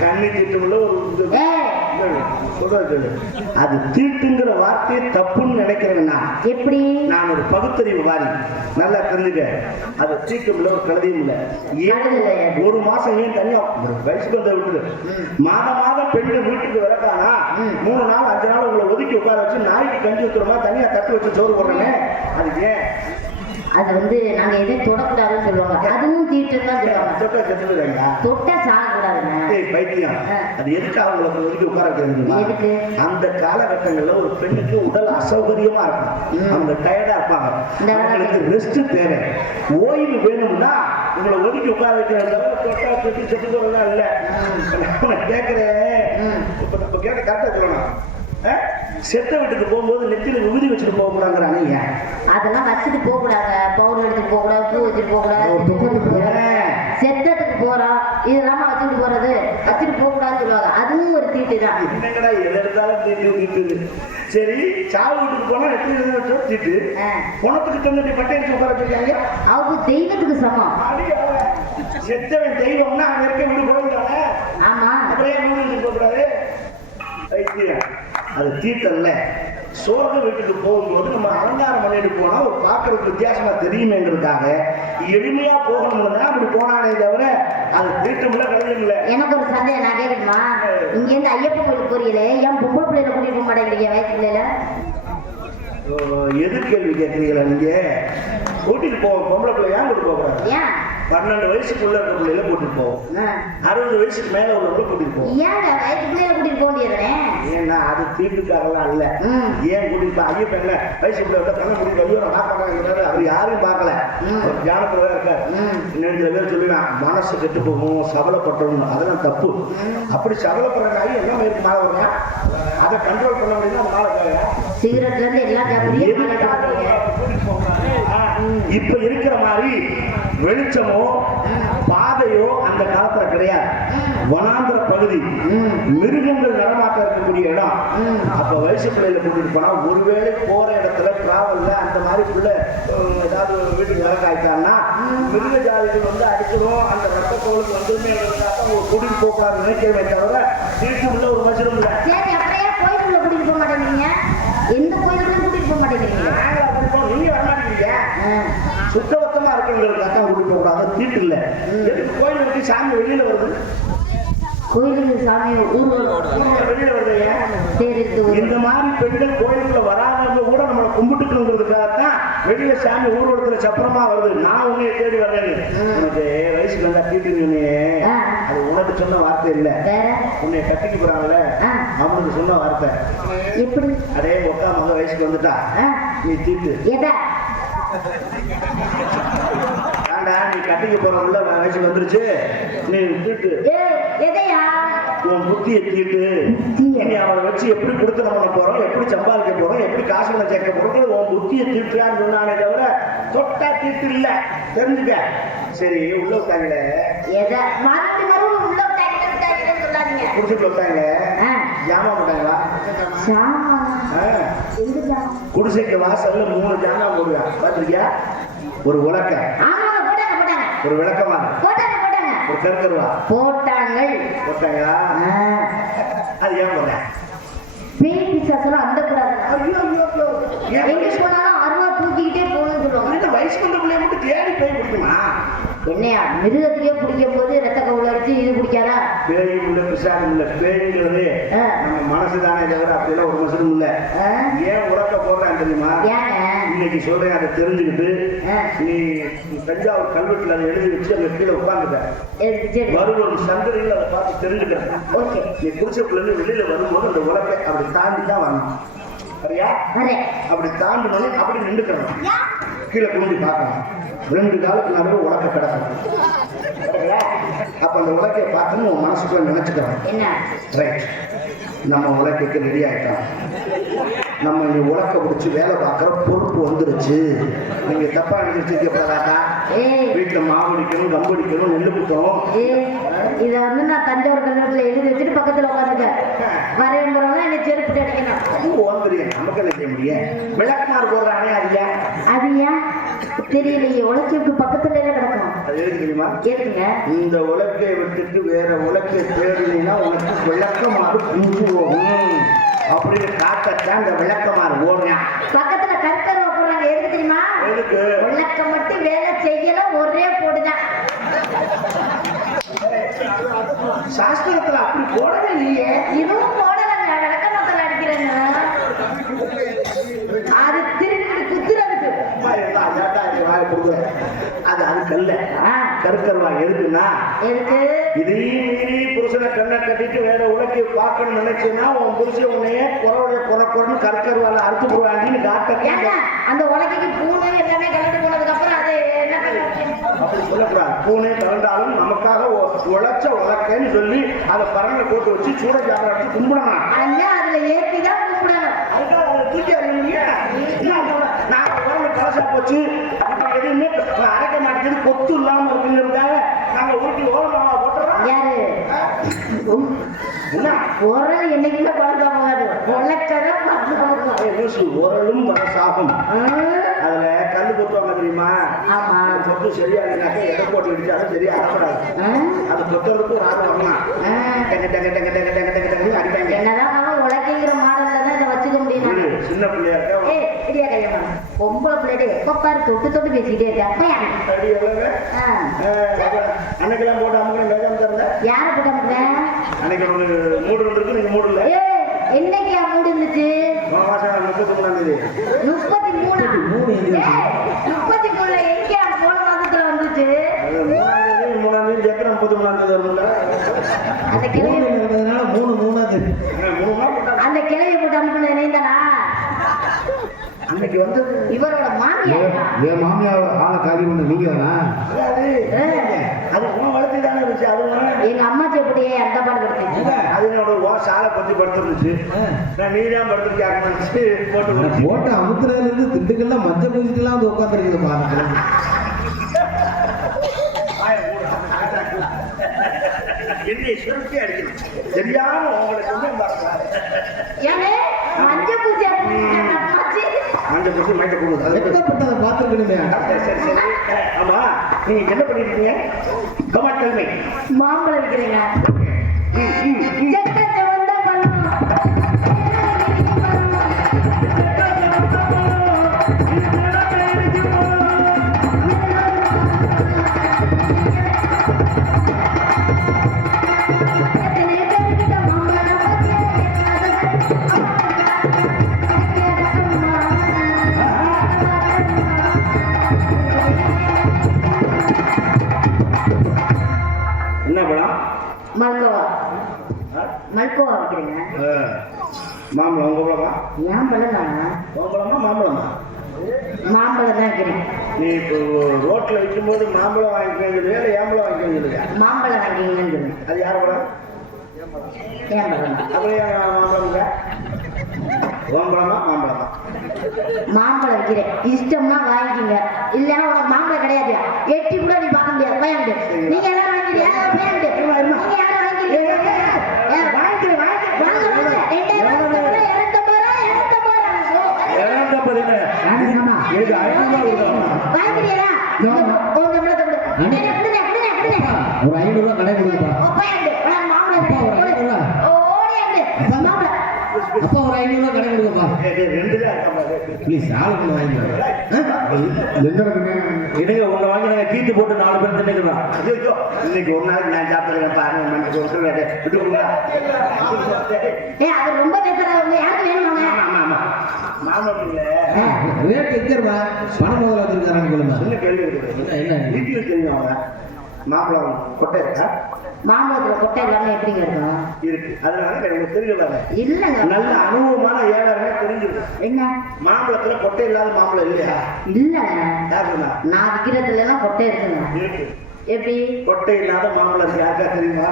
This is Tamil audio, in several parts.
கண்ணி திட்டம்ல ஒரு. அது தீட்டுங்கிற வார்த்தையை தப்புன்னு நினைக்கிறேன் நான். எப்படி? நான் ஒரு பகுத்தறிவு வாரி. நல்லா தெரிஞ்சுக்க. அது தீட்டும் இல்ல. ஒரு கழுதியும் இல்ல ஒரு மாசம் ஏன் தனியா? வயசுக்கு வந்த விட்டுரு மாதம் மாதம் பெண்கள் வீட்டுக்கு வரக்கானா? மூணு நாள் அஞ்சு நாள் உங்களை ஒதுக்கி உட்கார வச்சு நாய்க்கு கஞ்சி வைக்கிறோமா தனியா தட்டு வச்சு சோறு போடுறேன்னு அது ஏன்? அது வந்து நாங்க எதையும் தொடக்கூடாதுன்னு சொல்லுவாங்க. அதுவும் தீட்டுன்னு தான் சொல்லுவாங்க. தொட்டா செத்துடுறாங்க தொட்டா ஏய் பைத்தியம் அது எதுக்கு அவங்கள ஒதுக்கி உட்கார வைக்கிறது? அந்த காலகட்டங்கள்ல ஒரு பெண்ணுக்கு உடல் அசௌகரியமா இருக்கும். அவங்க டயர்டா இருப்பாங்க. அவங்களுக்கு ரெஸ்ட் தேவை. ஓய்வு வேணும்னா உங்களை ஒதுக்கி உட்கார வைக்கிறது தவிர தொட்டா செத்து போறதெல்லாம் இல்ல. கேட்கிறேன். இப்ப நம்ம கேட்க கரெக்டா சொல்லணும்? செத்த வீட்டுக்கு போகும்போது நெத்தியில விபூதி வச்சுட்டு போக கூடாங்கிறானே ஏன்? அதெல்லாம் வச்சுட்டு போக கூடாது பவுடர் எடுத்துட்டு போக கூடாது பூ வச்சுட்டு போக கூடாது ஒரு துக்கத்துக்கு போறேன். செத்தத்துக்கு போறோம் இதெல்லாம் வச்சுட்டு போறது வச்சுட்டு போக கூடாதுன்னு சொல்லுவாங்க அதுவும் ஒரு தீட்டு தான் என்னங்கடா எது எடுத்தாலும் தீட்டு தீட்டு சரி சாவு வீட்டுக்கு போனா நெத்தியில வச்சு தீட்டு ஆ. குணத்துக்கு தந்துட்டு பட்டை உட்கார வச்சிருக்காங்க அவங்க தெய்வத்துக்கு சமம். செத்தவன் தெய்வம்னா அவன் இருக்க வீடு போகிறானே ஆமா. ஏன் வீடு போகக்கூடாது. வைத்தியம் அது தீட்டல்ல சோக வீட்டுக்கு போகும்போது நம்ம அலங்காரம் பண்ணிட்டு போனா ஒரு பார்க்கறதுக்கு வித்தியாசமா தெரியுமேங்கிறதுக்காக எளிமையா போகணும்னா அப்படி போனானே தவிர அது தீட்டமில்ல கழுதியமில்ல எனக்கு ஒரு சந்தேகம் நான் கேட்கணுமா இங்க இருந்து ஐயப்பன் கோயிலுக்கு போறீங்களே? ஏன் பொம்பளை பிள்ளைல கூட்டிட்டு போக மாட்டேங்கிறீங்க வயசு பிள்ளைல எதிர்கேள்வி கேட்குறீங்களா நீங்க கூட்டிட்டு போ பொம்பளை பிள்ளை ஏன் கூட்டு போகிறாங்க? பன்னெண்டு வயசுக்குள்ள இருக்க பிள்ளைல கூட்டிட்டு போவோம். அறுபது வயசுக்கு மேல உள்ளவங்க கூட்டிட்டு போவோம் ஏங்க வயசு பிள்ளைல கூட்டிட்டு போக முடியாதுனே ஏன்னா அது தீட்டுக்காகலாம் இல்ல. ஏன் கூட்டிட்டு ஐயப்பன்ல வயசு பிள்ளை விட்டா கண்ணை கூட்டிட்டு ஐயோ நான் பார்க்கறாங்க அவர் யாரையும் பார்க்கல. ஞானத்துல தான் இருக்கார். இன்னும் சில பேர் சொல்லுவேன் மனசு கெட்டு போகும் சபலப்பட்டணும் அதெல்லாம் தப்பு. அப்படி சபலப்படுற எல்லாம் இருக்கு மேலே வருங்க அதை கண்ட்ரோல் பண்ண முடியும்னா அந்த நாளை சிகரெட்ல இருந்து சாப்பிடுறீங்க இப்ப இருக்கிற மாதிரி வெளிச்சமோ பாதையோ அந்த காலத்துல கிடையாது. வனாந்திர பகுதி. மிருகங்கள் நடமாட்ட இருக்கக்கூடிய இடம். அப்ப வயசு பிள்ளையில கூட்டிட்டு போனா ஒருவேளை போற இடத்துல டிராவல்ல அந்த மாதிரி பிள்ளை ஏதாவது ஒரு வீட்டுக்கு வர காய்ச்சான்னா மிருக ஜாதிகள் வந்து அடிக்கணும் அந்த ரத்த கோளுக்கு வந்துருமே அவங்க கூட்டிட்டு போகக்கூடாது நினைக்கிறமே தவிர வீட்டு உள்ள ஒரு மசிரம் இல்லை. கோயிலுக்குள்ள கூட்டிட்டு போக மாட்டேங்கிறீங்க? எந்த கோயிலுக்குள்ள கூட்டிட்டு போக மாட்டேங்கிறீங்க? நாங்களா இருக்கோம், நீங்க வரமாட்டீங்க. ஆ. சுத்தபத்தமா இருக்கிறவங்களுக்கு தான் கூட்டிட்டு கூடாது தீட்டு இல்ல கோயில் விட்டு சாமி வெளியில வருது? கோயிலுக்கு சாமி ஊர்வலம். வெளியில வருது. இந்த மாதிரி பெண்கள் கோயிலுக்குள்ள வராதவங்க கூட நம்மளை கும்பிட்டுக்கணுங்கிறதுக்காக தான் வெளியில சாமி ஊர்வலத்துல சப்பரமா வருது. நான் உன்னைய தேடி வரேன்னு உனக்கு வயசுக்கு வந்தா தீட்டுன்னு. அது உனக்கு சொன்ன வார்த்தை இல்ல. உன்னை கட்டிக்க போறாங்கல்ல. அவனுக்கு சொன்ன வார்த்தை. எப்படி? அதே ஒக்கா மக வயசுக்கு வந்துட்டா. நீ தீட்டு. ஆண்டா நீ கட்டிக்க போறவங்கள வயசு வந்துருச்சு. நீ தீட்டு. உன் புத்தியை தீட்டு? இனி அவனை வச்சு எப்படி கொடுத்தனம் பண்ண போறோம் எப்படி சம்பாதிக்க போறோம் எப்படி காசு பண்ண சேர்க்க போறோம் உன் புத்தியை தீட்டுறான்னு சொன்னானே தவிர தொட்டா தீட்டு இல்ல. தெரிஞ்சுக்க. சரி உள்ள விட்டாங்களே எதை? உள்ள விட்டாங்க சொல்லாதீங்க குடிச்சிட்டு விட்டாங்களே ஆ. ஜாமான் போட்டாங்களா? சாமா குடிசைக்கு வாசல்ல மூணு ஜாமான் போடுவா பாத்திருக்கியா? ஒரு உலக்க ஒரு விளக்கமா ஒரு கருக்கருவா போட்டாங்க. போட்டாங்களா? ஆ. அது ஏன் போட்டேன் பேய் பிசாசெல்லாம் அந்த கூடாது எங்க போனாலும் அருவா தூக்கிக்கிட்டே போகணும்னு சொல்லுவாங்க. இந்த வயசு வந்த பிள்ளைய மட்டும் தேடி போய் பிடிக்குமா? என்னையா மிருகத்துக்கே பிடிக்கும் போது ரத்த கவுல அடிச்சு இது பிடிக்காதா? பேயும் இல்ல பிசாரும் இல்ல பேய்ங்கிறது. நம்ம மனசு தானே தவிர அப்படிலாம் ஒரு மனசும் இல்ல. ஆ? ஏன் உறக்க போடுறேன் தெரியுமா? ஏங்க? இன்னைக்கு சொல்றேன் அதை தெரிஞ்சுக்கிட்டு. நீ தஞ்சாவூர் கல்வெட்டுல அதை எழுதி வச்சு அங்க கீழே உட்காந்துட்ட ஒரு சந்ததியில் அதை பார்த்து தெரிஞ்சுக்கிறேன் ஓகே. நீ இருந்து வெளியில வரும்போது அந்த உலகை அப்படி தாண்டி தான் வரணும். சரியா? அப்படி தாண்டினோடனே அப்படி நின்றுக்கணும். கீழே குண்டி பார்க்கணும். ரெண்டு காலுக்கு நடுவே உலக்க கிடக்கணும் சரியா? அப்ப அந்த உலக்கையை பார்த்து உன் மனசுக்குள்ள நினைச்சுக்கிறோம். என்ன? ரைட் நம்ம உலக்கைக்கு ரெடி ஆயிட்டோம். நம்ம உலக்க பிடிச்சி வேலை பார்க்குற பொறுப்பு வந்துருச்சு. நீங்க தப்பா நினைச்சிருக்கப்படாதா வீட்டுல மாவு அடிக்கணும் கம்பு அடிக்கணும் நெல்லு குத்தணும். இத வந்து நான் தஞ்சாவூர் கல்வெட்டுல எழுதி வச்சுட்டு பக்கத்துல உட்காந்துட்டேன் வரேன் போறவங்க என்னை செருப்பு அடிக்கணும் அது ஓன் தெரியும் நமக்கு என்ன செய்ய முடியும் விளக்குமாறு போடுறானே அது ஏன் அது ஏன் தெரியலையே உழைச்சிட்டு பக்கத்துல எல்லாம் கிடக்கும்? தெரியுமா? கேளுங்க இந்த உலக்கை விட்டுட்டு வேற உலக்கை தேடினீங்கன்னா உனக்கு விளக்கமாறு குஞ்சுவோம் அப்படின்னு காட்டத்தான் இந்த விளக்கமாறு ஓடுறேன் பக்கத்துல கற்கரை போடுறாங்க எதுக்கு தெரியுமா? எதுக்கு? உழைக்க மட்டும் வேலை செய்யல ஒரே போடுதான் சாஸ்திரத்துல அப்படி போடவே இல்லையே. இதுவும் போடலங்க. மத்தல அடிக்கிறேங்க. அது திருப்பி குத்துறதுக்கு. அது அதுக்கு அல்ல ஆ, கருக்கருவா எதுக்குன்னா எதுக்கு? இதையும் மீறி புருஷனை கண்ணை கட்டிட்டு வேற உலக்கை பார்க்கணும்னு நினைச்சீங்கன்னா உன் புருஷன் உன்னையே குறவுடைய குறக்குறன்னு கருக்கருவால அறுத்து போடுவாங்கன்னு காட்ட அந்த உலகைக்கு பூனை எல்லாமே கலந்து போனதுக்கு அப்புறம் அது என்ன? அப்படி சொல்லக்கூடாது. பூனை கலந்தாலும் நமக்காக உழைச்ச உலக்கைன்னு சொல்லி அதை பரங்க போட்டு வச்சு சூட ஜாதகம் அடிச்சு கும்பிடணும். அதுல ஏத்தி தான் கும்பிடணும். அதுக்காக அதை தூக்கி அறிவீங்க நான் உடம்பு கலசா போச்சு. எதுவுமே அரைக்க மாட்டேங்குது கொத்து இல்லாம இருக்குங்கிறதுக்காக நாங்க ஊட்டி ஓரமாக போட்டுறோம் யாரு? என்ன? உரல் என்னைக்குமே ஏய், லூசு, உரலும் வரசாகும் அதுல கல்லு கொத்துவாங்க தெரியுமா? கொத்து சரியா இல்லைனாக்க எடை போட்டு இடிச்சாலும் சரியா அது கொத்துறதுக்கு ஒரு வரலாம் டக்கு டக்கு டக்கு டக்கு டக்கு டக்கு டக்குன்னு அடிப்பாங்க என்னதான் நம்ம உலகைங்கிற மாடல்ல தான் இதை வச்சுக்க முடியும் இரு, நம்ம. சின்ன பிள்ளையா இருக்க ஏய் இடியா கையம்மா பொம்பளை பிள்ளைட எப்ப பாரு தொட்டு தொட்டு பேசிக்கிட்டே இருக்க அப்பயா அன்னைக்கெல்லாம் போட்டு அம்மா வேகம் தரல யார போட்ட முடியல அன்னைக்கு ஒன்று மூடு இருக்கு நீங்க மூடு இல்ல. என்னைக்கு மூடு இருந்துச்சு? முப்பத்தி மூணாம் தேதி. முப்பத்தி மூணா? முப்பத்தி மூணுல எங்க போன மாசத்துல வந்துச்சு அது மூணாம் தேதி மூணாம் தேதி சேர்த்து முப்பத்தி மூணாம் தேதி வரும்ல அந்த கிளைய மூணு மூணாவது மூணு மாதம் போட்டாங்க. அந்த கிளைய போட்டு அனுப்புனது நீந்தானா அன்னைக்கு வந்தது இவரோட மாமியார்? என் மாமியார் ஆளை காலி பண்ண நீங்க அது அது உன் வளர்த்தி தானே இருந்துச்சு அது எங்க அம்மாச்சி அப்படியே அந்த பாடு படுத்தேன் அது என்னோட ஓ சாலை பத்தி படுத்துருந்துச்சு. நான் நீ தான் படுத்துருக்காங்க போட்டு போட்ட அமுத்துறதுல இருந்து திண்டுக்கல்லாம் மஞ்சள் பூசிட்டுலாம் வந்து உட்காந்துருக்குது பாருங்க என்னை சுருக்கி அடிக்கணும். தெரியாம உங்களுக்கு வந்து மஞ்ச பூஜை மஞ்சள் குடிச்சு மயக்க கொடுக்குது அது வெட்டப்பட்டதை பார்த்துருக்கணுமே. சரி சரி ஆமா நீங்க என்ன பண்ணிருக்கீங்க? கமாட் கல்மை மாம்பழம் விற்கிறீங்க மல்கோவா. மல்கோவா விற்கிறீங்க ஆ. மாம்பழம் உங்க பழமா? ஏன் பழம் தானா மாம்பழமா மாம்பழமா? மாம்பழம் தான் விற்கிறேன் நீ இப்போ ரோட்ல விற்கும்போது மாம்பழம் வாங்கிக்க சொல்லுவியா இல்லை ஏம்பழம் வாங்கிக்க சொல்லுவியா மாம்பழம் வாங்கிங்கன்னு சொல்லுங்க அது யார் பழம்? அப்புறம் ஏன் மாம்பழம்ங்க மாம்பழமா மாம்பழமா? மாம்பழம் விற்கிறேன் இஷ்டம்னா வாங்கிக்கிங்க. இல்லைன்னா உனக்கு மாம்பழம் கிடையாது எட்டி கூட நீ பார்க்க முடியாது. பயந்து நீங்க எல்லாம் வாங்கிக்கிறியா பயந்து நீங்க யாரும் வாங்கிக்கிறீங்க வாங்கிக்கிறேன் வாங்கிக்கிறேன் ரெண்டாயிரம் ரூபாய் இரநூத்தம்பது ரூபா இரநூத்தம்பது ரூபா வாங்கிக்கிறீங்களா உங்க நம்மளத்தை கொடு கொடுங்க கொடுங்க கொடுங்க ஒரு ஐநூறு ரூபா கடை கொடுக்குப்பா ஒப்பையாண்டு உனக்கு மாம்பழம் கிடையாது ஓடியாண்டு மாம்பழம் அப்பா ஒரு ஐநூறு ரூபா கடை பாரு. ப்ளீஸ் ஆளுக்கு வாங்கிக்கலாம் எங்க இருக்குங்க இடையே உங்களை வாங்கி நாங்க கீத்து போட்டு நாலு பேர் ஐயோ, இன்னைக்கு ஒரு நாளைக்கு நான் சாப்பிடுறேன் பாருங்க. ஏ அது ரொம்ப பேசுறாங்க யாருக்கு வேணுமாங்க ஆமா, ஆமா, ஆமா. மாம்பழம் இல்ல. ரேட் எத்தருவா பணம் முதல்ல வச்சிருக்காங்க சின்ன கேள்வி. என்ன, என்ன? வீட்டுல தெரியும் அவங்க. மாம்பழம் கொட்டை இருக்கா? மாம்பழத்துல கொட்டை இல்லாம எப்படிங்க இருக்கும் இருக்கு. அதனால எனக்கு தெரியல இல்லங்க. நல்ல அனுபவமான ஏழாயிரம் தெரிஞ்சிருக்கு என்ன? மாம்பழத்துல கொட்டை இல்லாத மாம்பழம் இல்லையா? இல்லங்க? நான் விற்கிறதுல எல்லாம் கொட்டை இருக்குங்க. இருக்கு. எப்படி? கொட்டை இல்லாத மாம்பழம். யாருக்கா தெரியுமா?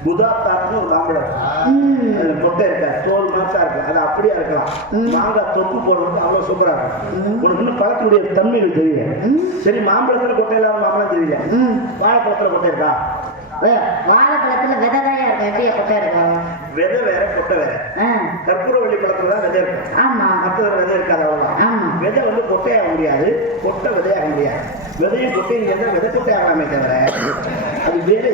ஆ, புதாத்தாக்குன்னு ஒரு மாம்பழம் இருக்கு. கொட்டை இருக்காது தோல் மாசா இருக்கு. அது அப்படியே இருக்கலாம். மாங்காய் தொக்கு போடுறது அவ்வளவு சூப்பரா இருக்கும். உனக்கு இன்னும் பழக்கக்கூடிய தன்மைகள் தெரியல. சரி மாம்பழத்துல கொட்டை இல்லாத மாம்பழம் தெரியல. வாழைப்பழத்துல கொட்டை இருக்கா? வாழைப்பழத்துல விதை தான் இருக்கும் எப்படியா கொட்டை இருக்கும் விதை வேற கொட்டை வேற. ஆ, கற்பூரவள்ளி பழத்துல தான் விதை இருக்கும். ஆமா. விதை இருக்காது அவ்வளவுதான். விதை வந்து கொட்டையாக முடியாது. கொட்டை விதையாக முடியாது. விதையும் கொட்டையும் விதை கொட்டையாகலாமே தவிர அது வேலை